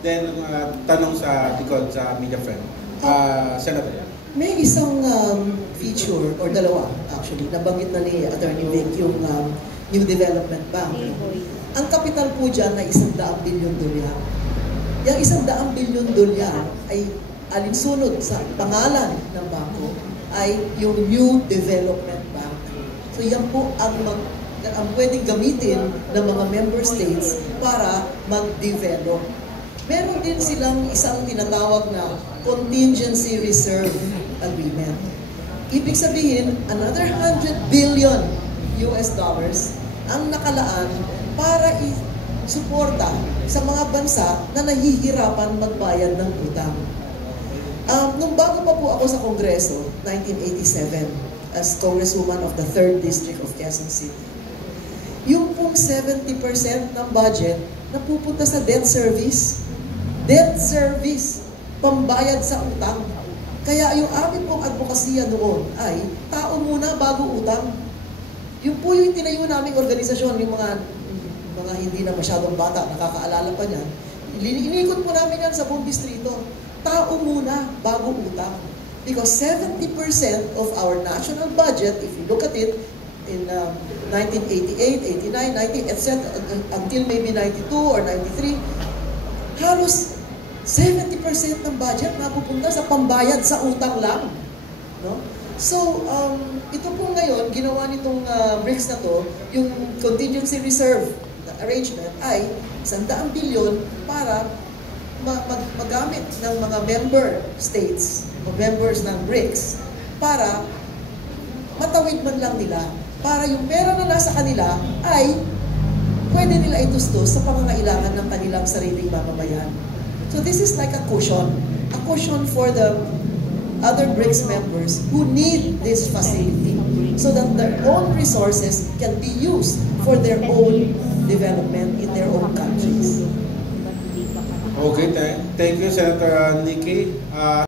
Then, tanong sa likod, sa media friend. Senator. May isang feature, or dalawa actually, nabanggit na ni Attorney Vic, yung New Development Bank. Ang kapital po dyan ay $100 billion. Yung $100 billion ay alinsunod sa pangalan ng bangko ay yung New Development Bank. So yan po ang pwedeng gamitin ng mga member states para mag-develop. Meron din silang isang tinatawag na Contingency Reserve Agreement. Ibig sabihin, another $100 billion ang nakalaan para i-suporta sa mga bansa na nahihirapan magbayad ng utang. Nung bago pa po ako sa Kongreso, 1987, as Congresswoman of the 3rd District of Quezon City, yung pong 70% ng budget napupunta sa debt service. Debt service, pambayad sa utang. Kaya yung amin pong advokasya noon ay tao muna bago utang. Yung po yung tinayo naming organisasyon, yung mga hindi na masyadong bata, nakakaalala pa niyan, inikot po namin yan sa buong distrito. Tao muna bago utang. Because 70% of our national budget, if you look at it, in 1988, 89, 90, etc., until maybe 92 or 93, halos 70% ng budget napupunta sa pambayad sa utang lang. No? So, ito po ngayon, ginawa nitong BRICS na to, yung contingency reserve arrangement ay 100 billion para magamit ng mga member states o members ng BRICS para matawid man lang nila, para yung pera na nasa kanila ay pwede nila itustos sa pangangailangan ng kanilang sariling mamamayan. So this is like a cushion for the other BRICS members who need this facility so that their own resources can be used for their own development in their own countries. Okay, thank you, Senator Nikki.